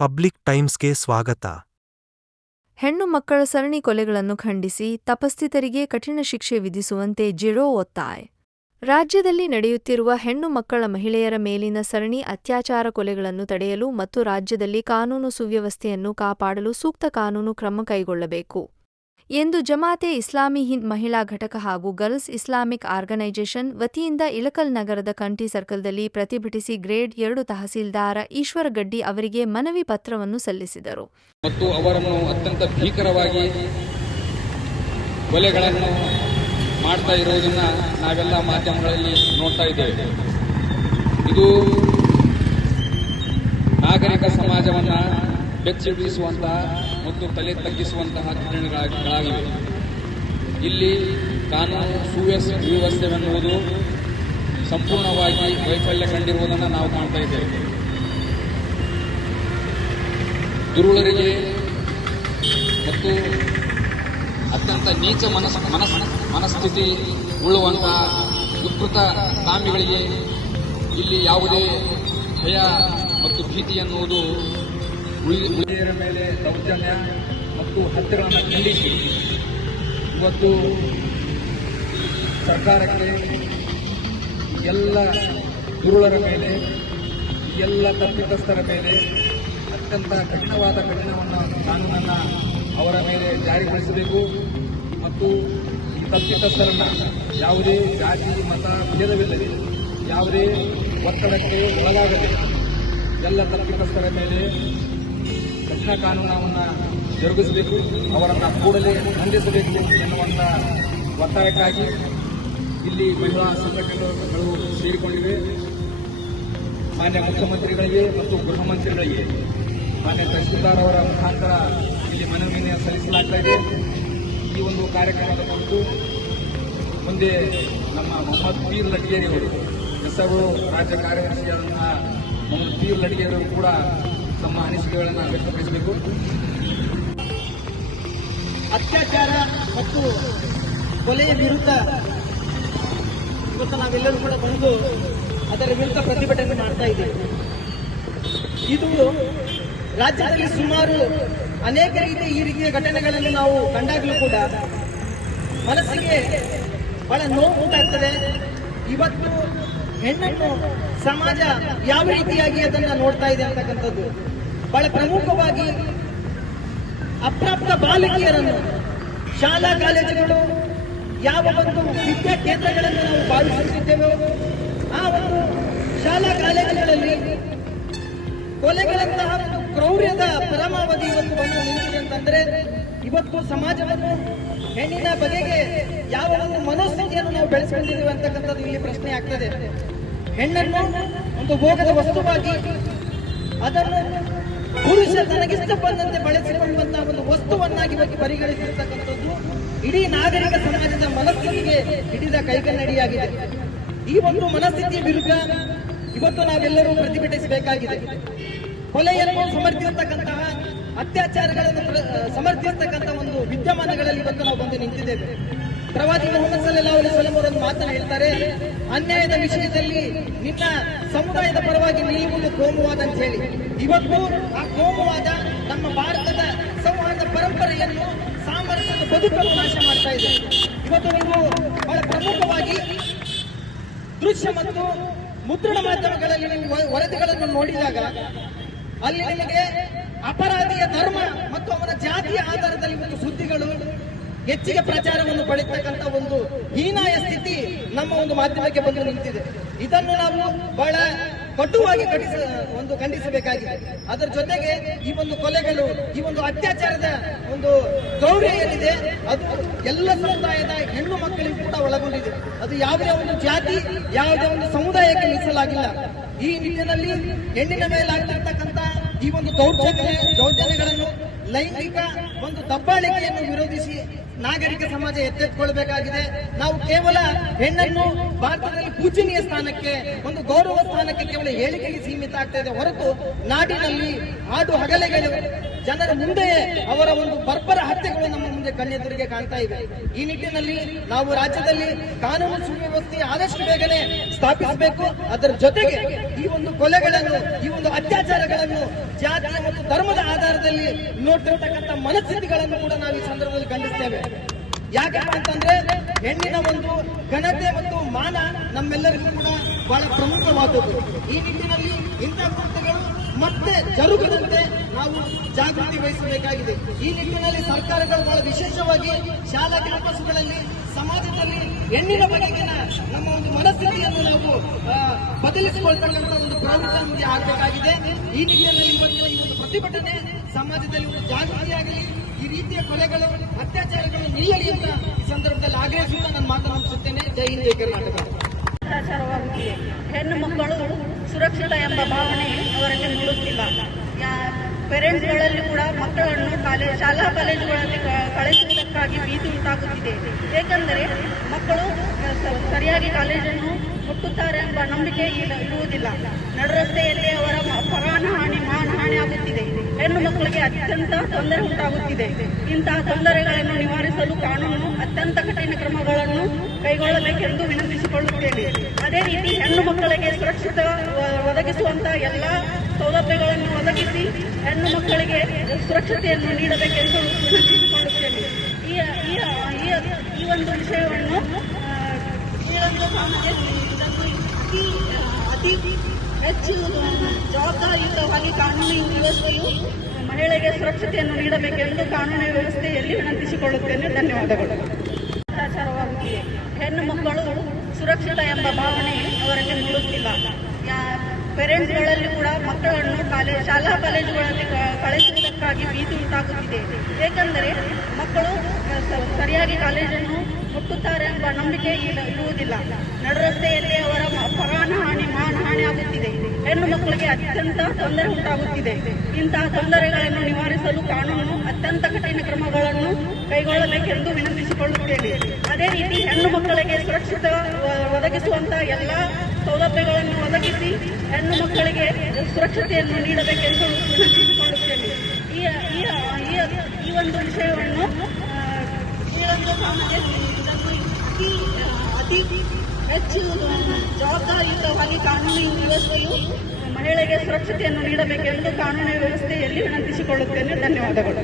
Public ಟೈಮ್ಸ್ಗೆ ಸ್ವಾಗತ. ಹೆಣ್ಣು ಮಕ್ಕಳ ಸರಣಿ ಕೊಲೆಗಳನ್ನು ಖಂಡಿಸಿ ತಪ್ಪಿತಸ್ಥರಿಗೆ ಕಠಿಣ ಶಿಕ್ಷೆ ವಿಧಿಸುವಂತೆ ಜಿರೋ ಒತ್ತಾಯ. ರಾಜ್ಯದಲ್ಲಿ ನಡೆಯುತ್ತಿರುವ ಹೆಣ್ಣು ಮಕ್ಕಳ ಮಹಿಳೆಯರ ಮೇಲಿನ ಸರಣಿ ಅತ್ಯಾಚಾರ ಕೊಲೆಗಳನ್ನು ತಡೆಯಲು ಮತ್ತು ರಾಜ್ಯದಲ್ಲಿ ಕಾನೂನು ಸುವ್ಯವಸ್ಥೆಯನ್ನು ಕಾಪಾಡಲು ಸೂಕ್ತ ಕಾನೂನು ಕ್ರಮ ಕೈಗೊಳ್ಳಬೇಕು ಎಂದು ಜಮಾತೆ ಇಸ್ಲಾಮಿ ಹಿಂದ್ ಮಹಿಳಾ ಘಟಕ ಹಾಗೂ ಗರ್ಲ್ಸ್ ಇಸ್ಲಾಮಿಕ್ ಆರ್ಗನೈಜೇಷನ್ ವತಿಯಿಂದ ಇಳಕಲ್ ನಗರದ ಕಂಠಿ ಸರ್ಕಲ್ದಲ್ಲಿ ಪ್ರತಿಭಟಿಸಿ ಗ್ರೇಡ್ 2 ತಹಸೀಲ್ದಾರ ಈಶ್ವರ ಗಡ್ಡಿ ಅವರಿಗೆ ಮನವಿ ಪತ್ರವನ್ನು ಸಲ್ಲಿಸಿದರು. ಮತ್ತು ಅವರನ್ನು ಅತ್ಯಂತ ಭೀಕರವಾಗಿ ಕೊಲೆಗಳನ್ನು ಮಾಡ್ತಾ ಇರುವುದನ್ನು ನಾವೆಲ್ಲ ಮಾಧ್ಯಮಗಳಲ್ಲಿ ನೋಡ್ತಾ ಇದ್ದೇವೆ. ಇದು ನಾಗರಿಕ ಸಮಾಜವನ್ನು ಬೆಚ್ಚಿಡಿಸುವಂತಹ ಮತ್ತು ತಲೆ ತಗ್ಗಿಸುವಂತಹ ಘಟನೆಗಳಾಗಿವೆ. ಇಲ್ಲಿ ಕಾನೂನು ಸುವ್ಯವಸ್ಥೆಯನ್ನುವುದು ಸಂಪೂರ್ಣವಾಗಿ ವೈಫಲ್ಯ ಕಂಡಿರುವುದನ್ನು ನಾವು ಕಾಣ್ತಾ ಇದ್ದೇವೆ. ದುರುಳರಿಗೆ ಮತ್ತು ಅತ್ಯಂತ ನೀಚ ಮನಸ್ಥಿತಿ ಉಳ್ಳುವಂತಹ ವಿಕೃತ ಕಾಮಿಗಳಿಗೆ ಇಲ್ಲಿ ಯಾವುದೇ ಭಯ ಮತ್ತು ಭೀತಿ ಎನ್ನುವುದು ಮಹಿಳೆಯರ ಮೇಲೆ ದೌರ್ಜನ್ಯ ಮತ್ತು ಹತ್ಯೆಗಳನ್ನು ಖಂಡಿಸಿ ಇವತ್ತು ಸರ್ಕಾರಕ್ಕೆ ಎಲ್ಲ ದುರುಳರ ಮೇಲೆ ಎಲ್ಲ ತಪ್ಪಿತಸ್ಥರ ಮೇಲೆ ಅತ್ಯಂತ ಕಠಿಣವಾದ ಕಾನೂನನ್ನು ಅವರ ಮೇಲೆ ಜಾರಿಗೊಳಿಸಬೇಕು ಮತ್ತು ಈ ತಪ್ಪಿತಸ್ಥರನ್ನು ಯಾವುದೇ ಜಾತಿ ಮತ ಭೇದವಿಲ್ಲದೆ ಯಾವುದೇ ಒತ್ತಡಕ್ಕೆ ಒಳಗಾಗದೆ ಎಲ್ಲ ತಪ್ಪಿತಸ್ಥರ ಮೇಲೆ ಕಠಿಣ ಕಾನೂನನ್ನು ಜರುಗಿಸಬೇಕು, ಅವರನ್ನು ಕೂಡಲೇ ಖಂಡಿಸಬೇಕು ಎನ್ನುವಂಥ ಒತ್ತಾಯಕ್ಕಾಗಿ ಇಲ್ಲಿ ಮಹಿಳಾ ಸಂಘಟನೆಗಳು ಸೇರಿಕೊಂಡಿವೆ. ಮಾನ್ಯ ಮುಖ್ಯಮಂತ್ರಿಗಳಿಗೆ ಮತ್ತು ಗೃಹ ಮಂತ್ರಿಗಳಿಗೆ ಮಾನ್ಯ ತಹಸೀಲ್ದಾರ್ ಅವರ ಮುಖಾಂತರ ಇಲ್ಲಿ ಮನವಿಯನ್ನು ಸಲ್ಲಿಸಲಾಗ್ತಾ ಇದೆ. ಈ ಒಂದು ಕಾರ್ಯಕ್ರಮದ ಕುರಿತು ಮುಂದೆ ನಮ್ಮ ಮೊಹಮ್ಮದ್ ಪೀರ್ ಲಡ್ಗೇರಿಯವರು ಹೆಸರು ರಾಜ್ಯ ಕಾರ್ಯದರ್ಶಿಯಾದಂತಹ ಮೊಹಮ್ಮದ್ ಪೀರ್ ಲಡ್ಗೇರಿಯವರು ಕೂಡ ತಮ್ಮ ಅನಿಸಿಕೆಗಳನ್ನು ವ್ಯಕ್ತಪಡಿಸಬೇಕು. ಅತ್ಯಾಚಾರ ಮತ್ತು ಕೊಲೆಯ ವಿರುದ್ಧ ಇವತ್ತು ನಾವೆಲ್ಲರೂ ಕೂಡ ಬಂದು ಅದರ ವಿರುದ್ಧ ಪ್ರತಿಭಟನೆ ಮಾಡ್ತಾ ಇದ್ದೇವೆ. ಇದು ರಾಜ್ಯದಲ್ಲಿ ಸುಮಾರು ಅನೇಕ ಈ ರೀತಿಯ ಘಟನೆಗಳನ್ನು ನಾವು ಕಂಡಾಗಲೂ ಕೂಡ ಮನಸ್ಸಿಗೆ ಬಹಳ ನೋವು ಉಂಟಾಗ್ತದೆ. ಇವತ್ತು ಹೆಣ್ಣನ್ನು ಸಮಾಜ ಯಾವ ರೀತಿಯಾಗಿ ಅದನ್ನು ನೋಡ್ತಾ ಇದೆ ಅಂತಕ್ಕಂಥದ್ದು ಬಹಳ ಪ್ರಮುಖವಾಗಿ ಅಪ್ರಾಪ್ತ ಬಾಲಕಿಯರನ್ನು ಶಾಲಾ ಕಾಲೇಜುಗಳು ಯಾವ ಒಂದು ವಿದ್ಯಾ ಕೇಂದ್ರಗಳನ್ನು ನಾವು ಭಾವಿಸುತ್ತಿದ್ದೇವೋ ಆ ಒಂದು ಶಾಲಾ ಕಾಲೇಜುಗಳಲ್ಲಿ ಕೊಲೆಗಳಂತಹ ಒಂದು ಕ್ರೌರ್ಯದ ಪರಮಾವಧಿ ಇವತ್ತು ಬಂದು ನಿಂತಿದೆ ಅಂತಂದ್ರೆ ಇವತ್ತು ಸಮಾಜವನ್ನು ಹೆಣ್ಣಿನ ಬಗೆಗೆ ಯಾವ ಒಂದು ಮನೋಸ್ಥಿತಿಯನ್ನು ನಾವು ಬೆಳೆಸಿಕೊಂಡಿದ್ದೇವೆ ಅಂತಕ್ಕಂಥದ್ದು ಇಲ್ಲಿ ಪ್ರಶ್ನೆ ಆಗ್ತದೆ. ಹೆಣ್ಣನ್ನು ಒಂದು ಭೋಗದ ವಸ್ತುವಾಗಿ ಅದನ್ನು ಪುರುಷ ತನಗಿಷ್ಟ ಬಂದಂತೆ ಬಳಸಿಕೊಳ್ಳುವಂತಹ ಒಂದು ವಸ್ತುವನ್ನಾಗಿ ಇವತ್ತು ಪರಿಗಣಿಸಿರ್ತಕ್ಕಂಥದ್ದು ಇಡೀ ನಾಗರಿಕ ಸಮಾಜದ ಮನಸ್ಥಿತಿಗೆ ಹಿಡಿದ ಕೈಗನ್ನಡಿಯಾಗಿದೆ. ಈ ಒಂದು ಮನಸ್ಥಿತಿಯ ವಿರುದ್ಧ ಇವತ್ತು ನಾವೆಲ್ಲರೂ ಪ್ರತಿಭಟಿಸಬೇಕಾಗಿದೆ. ಕೊಲೆಯನ್ನು ಸಮರ್ಥಿಸತಕ್ಕಂತಹ ಅತ್ಯಾಚಾರಗಳನ್ನು ಸಮರ್ಥಿಸತಕ್ಕಂತಹ ಒಂದು ವಿದ್ಯಮಾನಗಳಲ್ಲಿ ಇವತ್ತು ನಾವು ಬಂದು ನಿಂತಿದ್ದೇವೆ. ಪ್ರವಾದಿ ಮೊಹಮ್ಮದ್ ಸಲ್ಲಲ್ಲಾಹು ಅಲೈಹಿ ವಸಲ್ಲಂ ಅವರನ್ನು ಮಾತನ್ನು ಹೇಳ್ತಾರೆ, ಅನ್ಯಾಯದ ವಿಷಯದಲ್ಲಿ ನಿನ್ನ ಸಮುದಾಯದ ಪರವಾಗಿ ನಿಲ್ಲುವುದು ಕೋಮುವಾದ ಅಂತ ಹೇಳಿ. ಇವತ್ತು ಆ ಕೋಮುವಾದ ನಮ್ಮ ಭಾರತದ ಸೌಹಾರ್ದ ಪರಂಪರೆಯನ್ನು ಸಾಮರಸ್ಯದ ಬದುಕನ್ನು ನಾಶ ಮಾಡ್ತಾ ಇದೆ. ಇವತ್ತು ನೀವು ಬಹಳ ಪ್ರಮುಖವಾಗಿ ದೃಶ್ಯ ಮತ್ತು ಮುದ್ರಣ ಮಾಧ್ಯಮಗಳಲ್ಲಿ ನೀವು ವರದಿಗಳನ್ನು ನೋಡಿದಾಗ ಅಲ್ಲಿ ನಿಮಗೆ ಅಪರಾಧಿಯ ಧರ್ಮ ಮತ್ತು ಅವನ ಜಾತಿಯ ಆಧಾರದಲ್ಲಿ ಒಂದು ಸುದ್ದಿಗಳು ಹೆಚ್ಚಿಗೆ ಪ್ರಚಾರವನ್ನು ಪಡೆಯತಕ್ಕಂಥ ಒಂದು ಹೀನಾಯ ಸ್ಥಿತಿ ನಮ್ಮ ಒಂದು ಮಾಧ್ಯಮಕ್ಕೆ ಬಂದು ನಿಂತಿದೆ. ಇದನ್ನು ನಾವು ಬಹಳ ಕಟುವಾಗಿ ಖಂಡಿಸಬೇಕಾಗಿದೆ. ಅದರ ಜೊತೆಗೆ ಈ ಒಂದು ಕೊಲೆಗಳು, ಈ ಒಂದು ಅತ್ಯಾಚಾರದ ಒಂದು ಕ್ರೌರ್ಯ ಏನಿದೆ ಅದು ಎಲ್ಲ ಸಮುದಾಯದ ಹೆಣ್ಣು ಮಕ್ಕಳಿಗೂ ಕೂಡ ಒಳಗೊಂಡಿದೆ. ಅದು ಯಾವುದೇ ಒಂದು ಜಾತಿ, ಯಾವುದೇ ಒಂದು ಸಮುದಾಯಕ್ಕೆ ಮೀಸಲಾಗಿಲ್ಲ. ಈ ನಿಟ್ಟಿನಲ್ಲಿ ಹೆಣ್ಣಿನ ಮೇಲೆ ಆಗ್ತಿರ್ತಕ್ಕಂಥ ಈ ಒಂದು ದೌರ್ಜನ್ಯಗಳನ್ನು, ಲೈಂಗಿಕ ಒಂದು ದಬ್ಬಾಳಿಕೆಯನ್ನು ವಿರೋಧಿಸಿ ನಾಗರಿಕ ಸಮಾಜ ಎಚ್ಚೆತ್ತುಕೊಳ್ಳಬೇಕಾಗಿದೆ. ನಾವು ಕೇವಲ ಹೆಣ್ಣನ್ನು ಭಾರತದಲ್ಲಿ ಪೂಜನೀಯ ಸ್ಥಾನಕ್ಕೆ, ಒಂದು ಗೌರವ ಸ್ಥಾನಕ್ಕೆ ಕೇವಲ ಹೇಳಿಕೆಗೆ ಸೀಮಿತ ಆಗ್ತಾ ಇದೆ ಹೊರತು ನಾಡಿನಲ್ಲಿ ಹಾಡು ಹಗಲೆಗಳು ಜನರ ಮುಂದೆ ಅವರ ಒಂದು ಬರ್ಬರ ಹತ್ಯೆಗಳು ನಮ್ಮ ಮುಂದೆ ಕಣ್ಣೆದುರಿಗೆ ಕಾಣ್ತಾ ಇವೆ. ಈ ನಿಟ್ಟಿನಲ್ಲಿ ನಾವು ರಾಜ್ಯದಲ್ಲಿ ಕಾನೂನು ಸುವ್ಯವಸ್ಥೆ ಆದಷ್ಟು ಬೇಗನೆ ಸ್ಥಾಪಿಸಬೇಕು. ಅದರ ಜೊತೆಗೆ ಈ ಒಂದು ಕೊಲೆಗಳನ್ನು, ಈ ಒಂದು ಅತ್ಯಾಚಾರಗಳನ್ನು ಜಾತಿ ಮತ್ತು ಧರ್ಮದ ಆಧಾರದಲ್ಲಿ ನೋಡ್ತಿರ್ತಕ್ಕಂಥ ಮನಸ್ಥಿತಿಗಳನ್ನು ಕೂಡ ನಾವು ಈ ಸಂದರ್ಭದಲ್ಲಿ ಖಂಡಿಸ್ತೇವೆ. ಯಾಕಪ್ಪ ಅಂತಂದ್ರೆ ಹೆಣ್ಣಿನ ಒಂದು ಘನತೆ ಮತ್ತು ಮಾನ ನಮ್ಮೆಲ್ಲರಿಗೂ ಕೂಡ ಬಹಳ ಪ್ರಮುಖವಾದದ್ದು. ಈ ನಿಟ್ಟಿನಲ್ಲಿ ಇಂಥ ಕೃತ್ಯಗಳು ಮತ್ತೆ ಜರುಗದಂತೆ ನಾವು ಜಾಗೃತಿ ವಹಿಸಬೇಕಾಗಿದೆ. ಈ ನಿಟ್ಟಿನಲ್ಲಿ ಸರ್ಕಾರಗಳು ಬಹಳ ವಿಶೇಷವಾಗಿ ಶಾಲಾ ಕ್ಯಾಂಪಸ್ಗಳಲ್ಲಿ ಸಮಾಜದಲ್ಲಿ ಹೆಣ್ಣಿನ ಬಗೆಗಿನ ನಮ್ಮ ಒಂದು ಮನಸ್ಥಿತಿಯನ್ನು ನಾವು ಬದಲಿಸಿಕೊಳ್ತಕ್ಕಂಥ ಒಂದು ಪ್ರವೃತ್ತಿ ನಮಗೆ ಆಗಬೇಕಾಗಿದೆ. ಈ ನಿಟ್ಟಿನಲ್ಲಿ ಇವತ್ತಿನ ಈ ಒಂದು ಪ್ರತಿಭಟನೆ ಸಮಾಜದಲ್ಲಿ ಒಂದು ಜಾಗೃತಿಯಾಗಲಿ, ಈ ರೀತಿಯ ಕೊಲೆಗಳು, ಅತ್ಯಾಚಾರಗಳು ನಿಲ್ಲಲಿ ಅಂತ ಈ ಸಂದರ್ಭದಲ್ಲಿ ಆಗ್ರಹಿಸುತ್ತಾ ನಾನು ಮಾತನಾಡುತ್ತೇನೆ. ಜೈ ಹಿಂದ್, ಜೈ ಕರ್ನಾಟಕ. ಅತ್ಯಾಚಾರವಾಗುತ್ತಿದೆ. ಹೆಣ್ಣು ಮಕ್ಕಳು ಸುರಕ್ಷಿತ ಎಂಬ ಭಾವನೆ ಅವರಲ್ಲಿ ಮೂಡುತ್ತಿಲ್ಲ. ಪೇರೆಂಟ್ಸ್ಗಳಲ್ಲಿ ಕೂಡ ಮಕ್ಕಳನ್ನು ಶಾಲಾ ಕಾಲೇಜುಗಳಲ್ಲಿ ಕಳಿಸುವುದಕ್ಕಾಗಿ ಭೀತಿ ಉಂಟಾಗುತ್ತಿದೆ. ಏಕೆಂದರೆ ಮಕ್ಕಳು ಸರಿಯಾಗಿ ಕಾಲೇಜನ್ನು ಮುಟ್ಟುತ್ತಾರೆ ಎಂಬ ನಂಬಿಕೆ ಇರುವುದಿಲ್ಲ. ನಡುರಸ್ತೆಯಲ್ಲಿ ಅವರ ಮಾನಹಾನಿ ಆಗುತ್ತಿದೆ. ಹೆಣ್ಣು ಮಕ್ಕಳಿಗೆ ಅತ್ಯಂತ ತೊಂದರೆ ಉಂಟಾಗುತ್ತಿದೆ. ಇಂತಹ ತೊಂದರೆಗಳನ್ನು ನಿವಾರಿಸಲು ಕಾನೂನು ಅತ್ಯಂತ ಕಠಿಣ ಕ್ರಮಗಳನ್ನು ಕೈಗೊಳ್ಳಬೇಕೆಂದು ವಿನಂತಿಸಿಕೊಳ್ಳುತ್ತೇನೆ. ಅದೇ ರೀತಿ ಹೆಣ್ಣು ಮಕ್ಕಳಿಗೆ ಸುರಕ್ಷಿತ ಒದಗಿಸುವಂತಹ ಎಲ್ಲ ಸೌಲಭ್ಯಗಳನ್ನು ಒದಗಿಸಿ ಹೆಣ್ಣು ಮಕ್ಕಳಿಗೆ ಸುರಕ್ಷತೆಯನ್ನು ನೀಡಬೇಕೆಂದು ವಿನಂತಿಸಿಕೊಳ್ಳುತ್ತೇನೆ. ಈ ಒಂದು ವಿಷಯವನ್ನು ಅತಿ ಹೆಚ್ಚು ಜವಾಬ್ದಾರಿಯುತವಾಗಿ ಕಾನೂನು ವ್ಯವಸ್ಥೆಯು ಮಹಿಳೆಗೆ ಸುರಕ್ಷತೆಯನ್ನು ನೀಡಬೇಕೆಂದು ಕಾನೂನು ವ್ಯವಸ್ಥೆಯಲ್ಲಿ ವಿನಂತಿಸಿಕೊಳ್ಳುತ್ತೇನೆ. ಧನ್ಯವಾದಗಳು. ಅತ್ಯಾಚಾರವಾಗುತ್ತಿದೆ. ಹೆಣ್ಣು ಮಕ್ಕಳು ಸುರಕ್ಷಿತ ಎಂಬ ಭಾವನೆ ಅವರಲ್ಲಿ ಮೂಡುತ್ತಿಲ್ಲ. ಪೇರೆಂಟ್ಸ್ಗಳಲ್ಲಿ ಕೂಡ ಮಕ್ಕಳನ್ನು ಶಾಲಾ ಕಾಲೇಜುಗಳಲ್ಲಿ ಕಳಿಸುವುದಕ್ಕಾಗಿ ಭೀತಿ ಉಂಟಾಗುತ್ತಿದೆ. ಏಕೆಂದರೆ ಮಕ್ಕಳು ಸರಿಯಾಗಿ ಕಾಲೇಜನ್ನು ಮುಟ್ಟುತ್ತಾರೆ ಎಂಬ ನಂಬಿಕೆ ಇರುವುದಿಲ್ಲ. ನಡುರಸ್ತೆಯಲ್ಲಿ ಅವರ ಮಾನಹಾನಿ ಆಗುತ್ತಿದೆ. ಹೆಣ್ಣು ಮಕ್ಕಳಿಗೆ ಅತ್ಯಂತ ತೊಂದರೆ ಉಂಟಾಗುತ್ತಿದೆ. ಇಂತಹ ತೊಂದರೆಗಳನ್ನು ನಿವಾರಿಸಲು ಕಾನೂನು ಅತ್ಯಂತ ಕಠಿಣ ಕ್ರಮಗಳನ್ನು ಕೈಗೊಳ್ಳಬೇಕೆಂದು ವಿನಂತಿಸಿಕೊಳ್ಳುತ್ತೇನೆ. ಅದೇ ರೀತಿ ಹೆಣ್ಣು ಮಕ್ಕಳಿಗೆ ಸುರಕ್ಷಿತ ಒದಗಿಸುವಂತಹ ಎಲ್ಲ ಸೌಲಭ್ಯಗಳನ್ನು ಒದಗಿಸಿ ಹೆಣ್ಣು ಮಕ್ಕಳಿಗೆ ಸುರಕ್ಷತೆಯನ್ನು ನೀಡಬೇಕೆಂದು ವಿನಂತಿಸಿಕೊಳ್ಳುತ್ತೇನೆ. ಈ ಒಂದು ವಿಷಯವನ್ನು ಅತಿ ಹೆಚ್ಚು ಜವಾಬ್ದಾರಿಯುತವಾಗಿ ಕಾನೂನು ವ್ಯವಸ್ಥೆಯು ಮಹಿಳೆಗೆ ಸುರಕ್ಷತೆಯನ್ನು ನೀಡಬೇಕೆಂದು ಕಾನೂನು ವ್ಯವಸ್ಥೆಯಲ್ಲಿ ವಿನಂತಿಸಿಕೊಳ್ಳುತ್ತೇನೆ. ಧನ್ಯವಾದಗಳು.